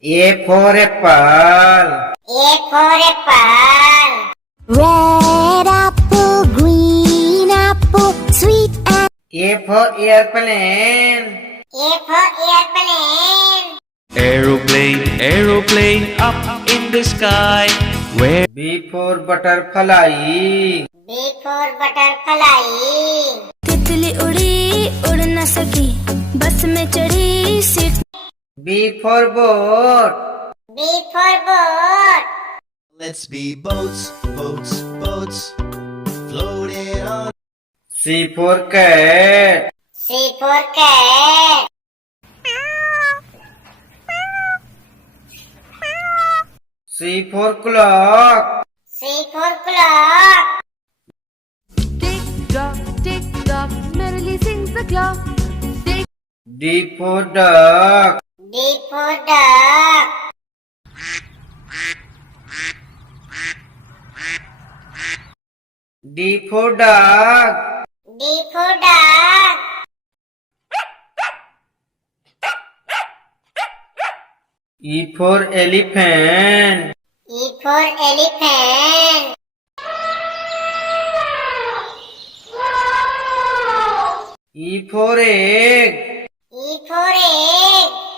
A for apple. A for apple. Red apple, green apple, sweet apple. A for airplane. A for airplane. Aeroplane, aeroplane up in the sky. Where? B for butterfly. B for butterfly. तितली उड़ी उड़ न सकी बस में चढ़ी seat B for boat. B for boat. Let's be boats, boats, boats, floating on. C for cat. C for cat. C for clock. C for clock. Tick tock, merrily sings the clock. Tick D for duck. D for duck. D for dog. D for dog. E for elephant. E for elephant. E for egg. E for egg.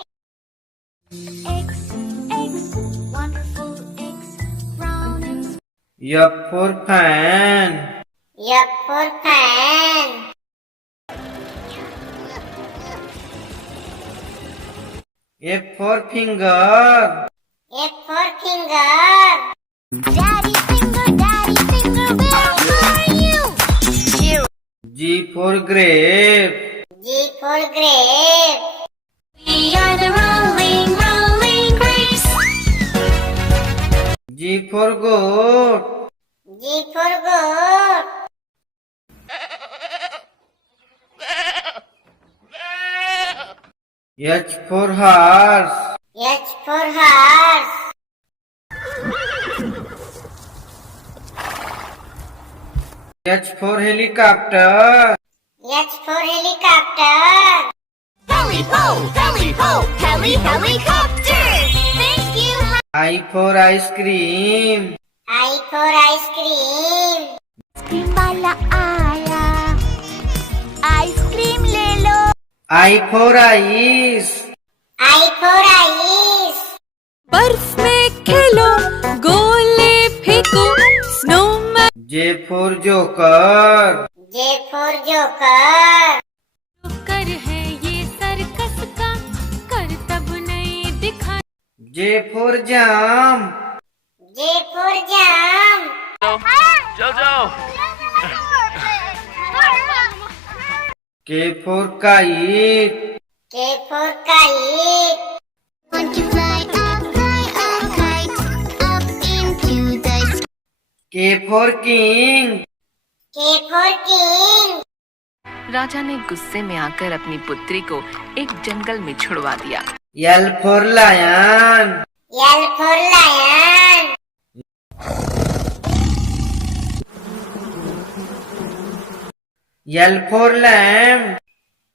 eggs, eggs, wonderful eggs, brown and F for fan. F for fan. F for finger. F for finger. daddy finger, where are you? G for grape. G for grape. We are the rolling, rolling grapes. G for goat. G for goat. H for horse. H for horse. H for helicopter. H for helicopter. Helicopter. Thank you. I for ice cream. I for ice cream. Ice cream वाला आया ice cream ले लो I for ice. I for ice. बर्फ में खेलो, गोले फेंको, snowman J for joker. J for joker. कर है ये सर्कस का, कर तब नहीं दिखा. J for jam. J for jam. K for kite. K for kite. Want to fly a kite up into the sky. K for king. K for king. राजा ने गुस्से में आकर अपनी पुत्री को एक जंगल में छुड़वा दिया. L for lion. L for lion. L for lamb.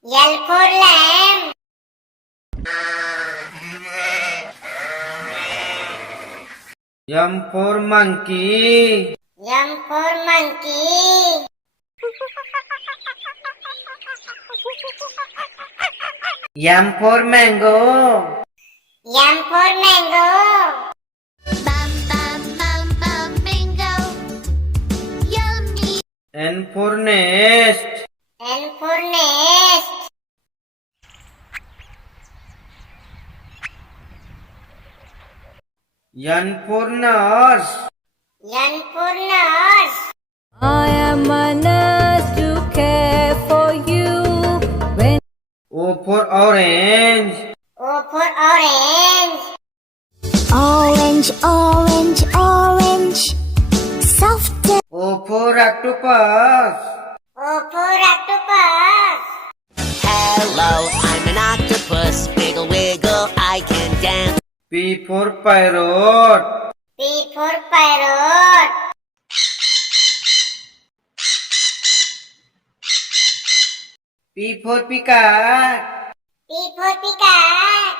L for lamb. M for monkey. M for monkey. M for mango. M for mango. Bam bam bam bam bingo. Yummy. N for nest. N for nest. N for nurse. N for nurse. I am a nurse to care for you. When O for orange. O for orange. Orange, orange, orange. Soft. O for octopus. O for octopus. Hello, I'm an octopus. Wiggle, wiggle, I can dance. P for parrot. P for parrot. P for peacock. P for peacock.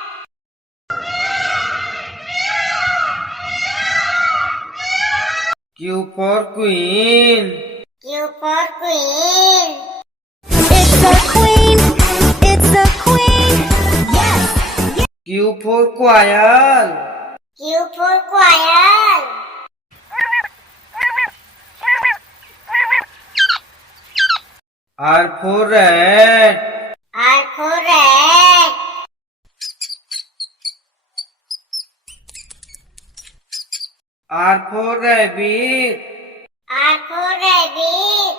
Q for queen. Q for queen. It's a queen. It's a queen. Yes. Q for quail. Q for quail. R for rat. R for rat. R for rabbit. R for rabbit.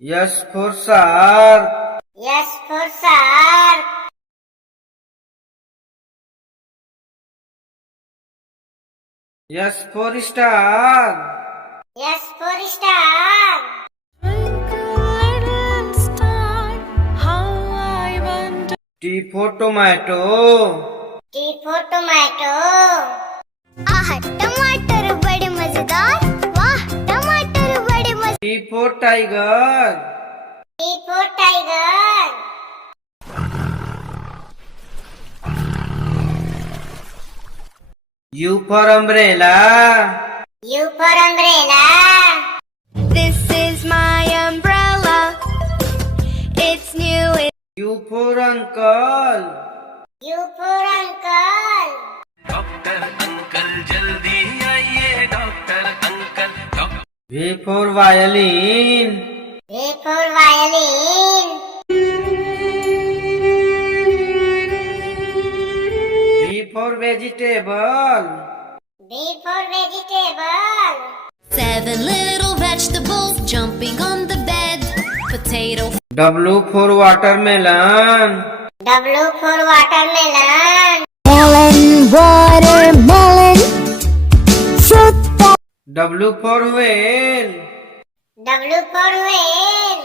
S for shark. S for shark. S for star. S for star. T for tomato. T for tomato. आह टमाटर बड़े मजेदार वाह टमाटर बड़े मजेदार T for tiger. T for tiger. U for umbrella. U for umbrella. This is my umbrella. It's new. U for uncle. U for uncle. V for violin. V for violin. V for vegetable. V for vegetable. 7 little vegetables jumping on the bed. Potato. W for watermelon. W for watermelon. Melon, watermelon. Fruit. W for whale. W for whale.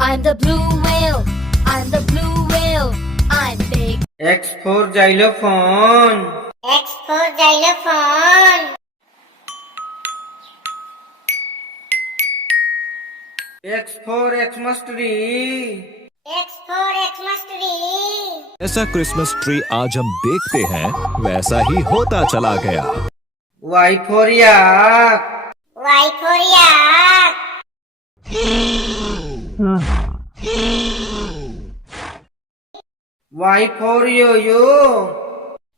I'm the blue whale. I'm the blue whale. I'm big. X for xylophone. X for xylophone. X for Xmas tree. X for Xmas tree. जैसा Christmas tree आज हम देखते हैं वैसा ही होता चला गया। Y for yak. Y for yak. Y for yo-yo.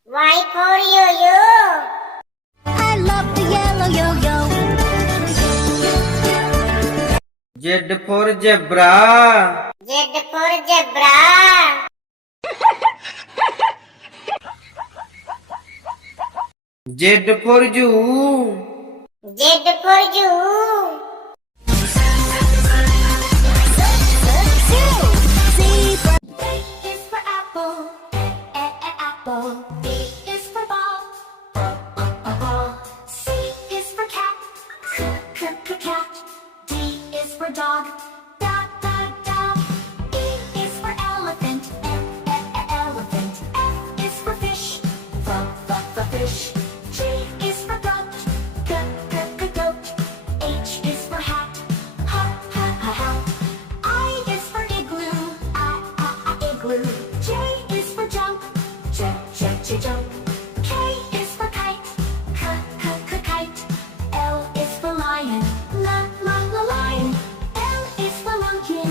Y for yo-yo. I love the yellow yo-yo. Z for zebra. Z for zebra. Z for zoo. Z for zoo. Zebra. A is for apple. Apple. B is for ball. Ball. C is for cat. Cat. D is for dog. Dog. E is for elephant. Elephant. F is for fish. Fish. G is for goat. Goat. H is for hat. Hat. I is for igloo. Igloo. J is for jump. Jump. K is for kite. Kite. L is for lion. Lion. M is for monkey.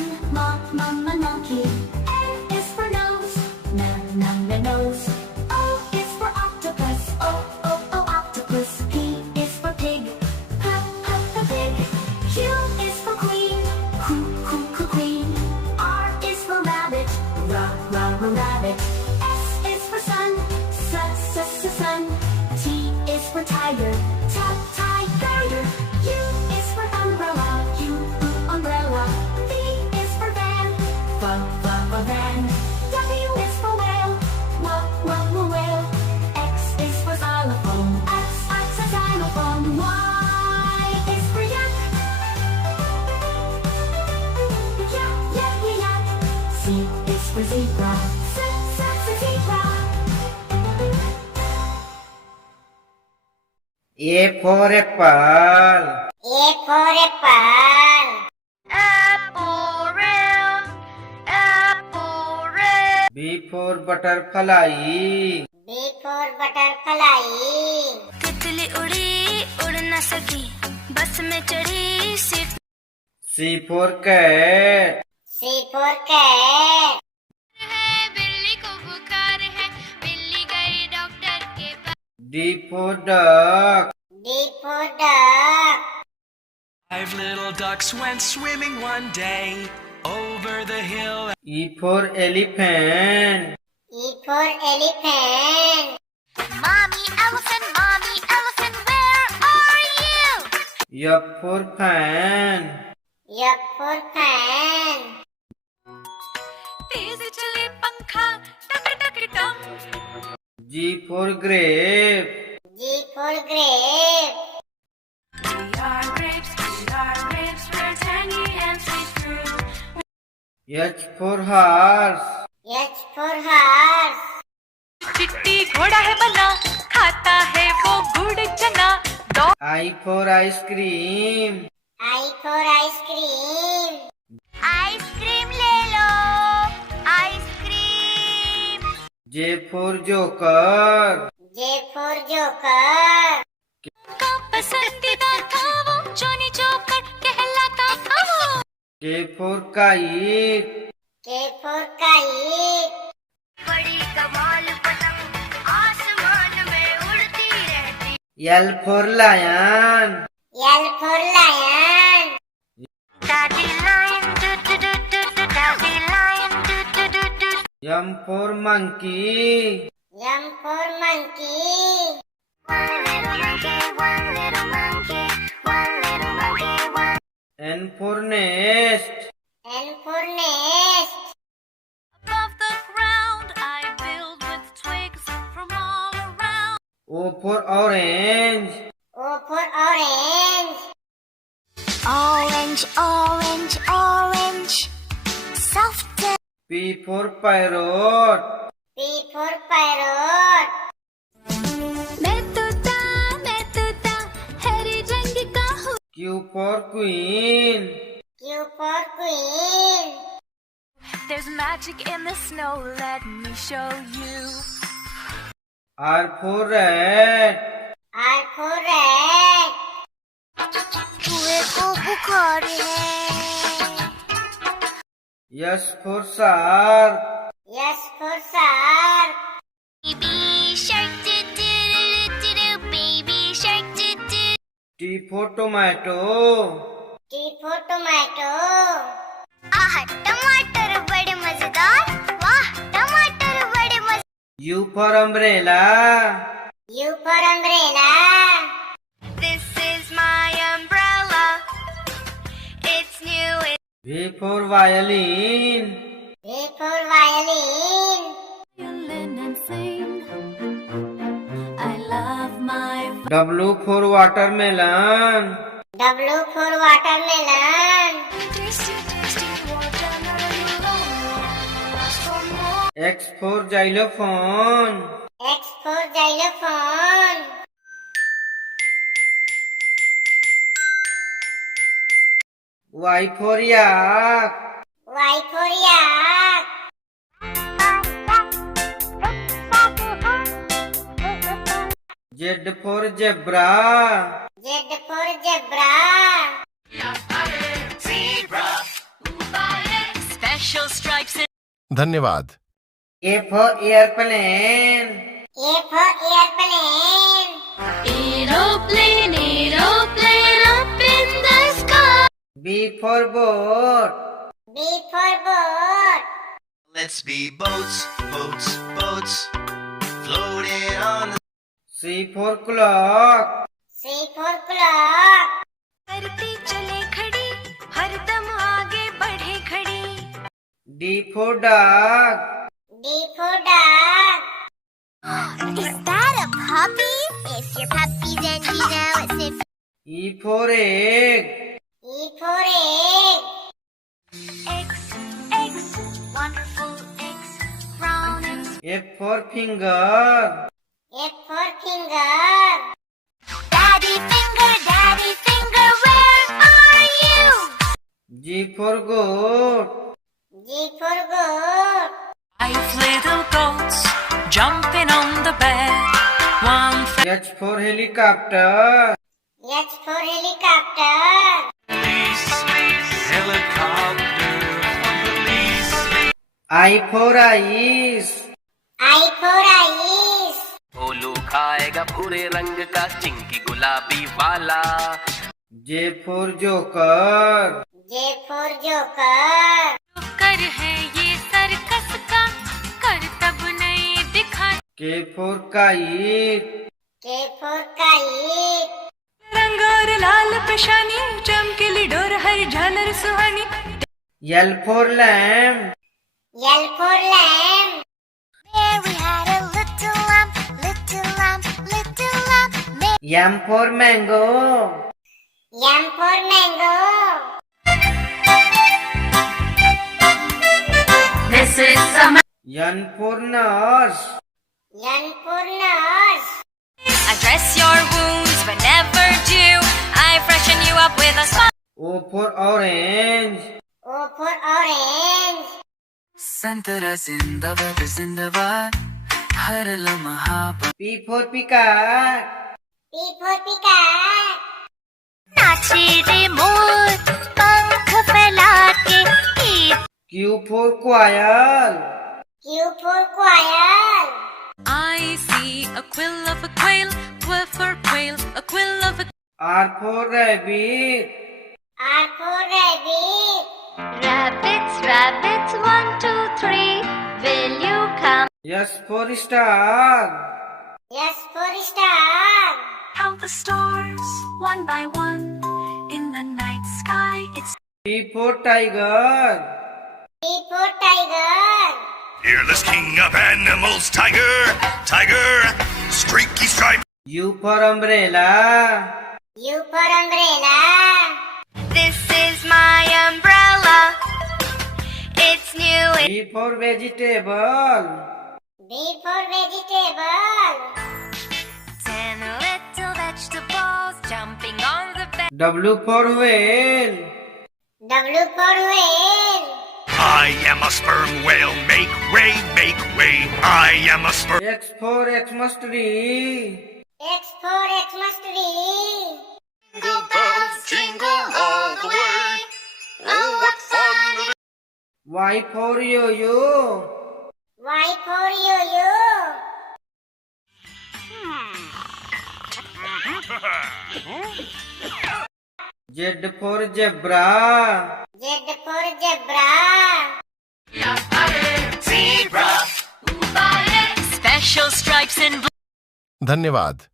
Monkey. N is for nose. Nose. O is for octopus. Octopus. P is for pig. Pig. Q is for queen. Queen. R is for rabbit. Rabbit. S is for sun. Sun. T is for tiger. Tiger. U is for umbrella. Umbrella. V is for van. Van. W is for whale. Whale. X is for xylophone. X is xylophone. Y is for yak. Yak. Z is for zebra. Zebra. A for apple. A for apple. B for butterfly. B for butterfly. तितली उड़ी उड़ न सकी बस में चढ़ी seat C for cat. C for cat. है बिल्ली को बुखार है बिल्ली गई डॉक्टर के पास D for duck. D for duck. 5 little ducks went swimming one day over the hill. E for elephant. E for elephant. mommy elephant where are you F for fan. F for fan. तेज चले पंखा टक टक टम G for grape. G for grape. We are grapes, we're tangy and sweet fruit. H for horse. H for horse. चिट्टी घोड़ा है बना खाता है वो गुड़ चना I for ice cream. I for ice cream. Ice cream ले लो ice cream J for joker. J for joker. का पसंदीदा था वो जॉनी जोकर कहलाता था वो K for kite. K for kite. बड़ी कमाल पतंग आसमान में उड़ती रहती L for lion. L for lion. Daddy lion do do do do do Daddy lion do do do do M for monkey. M for monkey. One little monkey, one little monkey, one little monkey, one. N for nest. N for nest. Above the ground, I build with twigs from all around. O for orange. O for orange. Orange, orange, orange, soft. P for parrot. P for parrot. मैं तोता हरे रंग का हूँ. Q for queen. Q for queen. There's magic in the snow, let me show you. R for rat. R for rat. चूहे को बुखार है. S for shark. S for shark. Baby shark do do do do do, baby shark do do. T for tomato. T for tomato. आह टमाटर बड़े मजेदार. वाह टमाटर बड़े मजेदार. U for umbrella. U for umbrella. This is my umbrella. It's new. V for violin. V for violin. Violin and sing. I love my. W for watermelon. W for watermelon. Tasty, tasty watermelon. Ask for more. X for xylophone. X for xylophone. Y for yak. Y for yak. Z for zebra. Z for zebra. Special stripes धन्यवाद. A for airplane. A for airplane. Aeroplane, aeroplane up in the sky. B for boat. B for boat. Let's be boats, boats, boats, floating on the. C for clock. C for clock. करती चले खड़ी हरदम आगे बढ़े खड़ी. D for dog. D for dog. Is that a puppy? If your puppy's and you know it's if. E for egg. E for egg. Eggs, eggs, wonderful eggs, brown and. F for finger. F for finger. Daddy finger, where are you? G for goat. G for goat. 5 little goats jumping on the bed. H for helicopter. H for helicopter. Helicopter. Police. I for ice. I for ice. ओलू खाएगा भूरे रंग का चिंकी गुलाबी वाला. J for joker. J for joker. कर है ये circus का कर तब नहीं दिखा. K for kite. K for kite. रंग और लाल पेशानी चमकीली डोर हर झालर सुहानी. L for lamb. L for lamb. There we had a little lamb, little lamb, little lamb. M for mango. M for mango. This is a N for nurse. N for nurse. I dress your wounds whenever due. I freshen you up with a smile. O for orange. O for orange. संतरा जिंदाबाद जिंदाबाद हर लम्हा पर. P for peacock. P for peacock. नाचे रे मोर पंख फैला के. Q for quail. Q for quail. I see a quill of a quail, quill for quail, a quill of a. R for rabbit. R for rabbit. Rabbits, rabbits, 1, 2, 3. Will you come? S for star. S for star. Count the stars one by one in the night sky. It's T for tiger. T for tiger. Fearless king of animals, tiger, tiger, streaky stripe. U for umbrella. U for umbrella. This is my umbrella. It's new. V for vegetable. V for vegetable. 10 little vegetables jumping on the bed. W for whale. W for whale. I am a sperm whale, make way, make way. I am a sperm. X for Xmas tree. X for Xmas tree. Jingle bells jingle all the way. Oh, what fun it is. Y for yo-yo. Y for yo-yo. Z for zebra. Z for zebra. special stripes in blue. धन्यवाद.